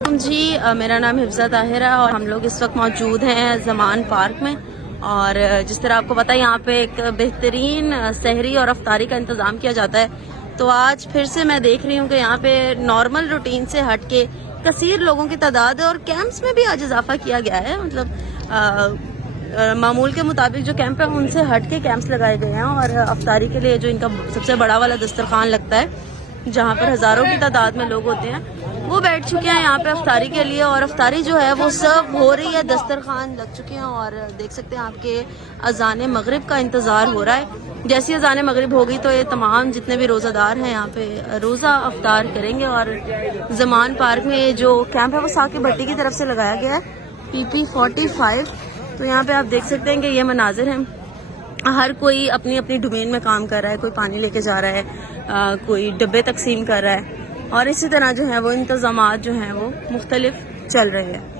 جی میرا نام حفظہ طاہر ہے اور ہم لوگ اس وقت موجود ہیں زمان پارک میں، اور جس طرح آپ کو پتہ ہے یہاں پہ ایک بہترین سحری اور افطاری کا انتظام کیا جاتا ہے، تو آج پھر سے میں دیکھ رہی ہوں کہ یہاں پہ نارمل روٹین سے ہٹ کے کثیر لوگوں کی تعداد ہے، اور کیمپس میں بھی آج اضافہ کیا گیا ہے۔ مطلب معمول کے مطابق جو کیمپ ہیں ان سے ہٹ کے کیمپس لگائے گئے ہیں، اور افطاری کے لیے جو ان کا سب سے بڑا والا دسترخوان لگتا ہے جہاں پر ہزاروں کی تعداد میں لوگ ہوتے ہیں، وہ بیٹھ چکے ہیں یہاں پہ افطاری کے لیے، اور افطاری جو ہے وہ سرو ہو رہی ہے، دسترخوان لگ چکے ہیں، اور دیکھ سکتے ہیں آپ کے اذان مغرب کا انتظار ہو رہا ہے۔ جیسی اذان مغرب ہوگی تو یہ تمام جتنے بھی روزہ دار ہیں یہاں پہ روزہ افطار کریں گے۔ اور زمان پارک میں جو کیمپ ہے وہ ساکی بھٹی کی طرف سے لگایا گیا ہے، PP45، تو یہاں پہ آپ دیکھ سکتے ہیں کہ یہ مناظر ہیں۔ ہر کوئی اپنی اپنی ڈومین میں کام کر رہا ہے، کوئی پانی لے کے جا رہا ہے، کوئی ڈبے تقسیم کر رہا ہے، اور اسی طرح جو ہے وہ انتظامات جو ہیں وہ مختلف چل رہے ہیں۔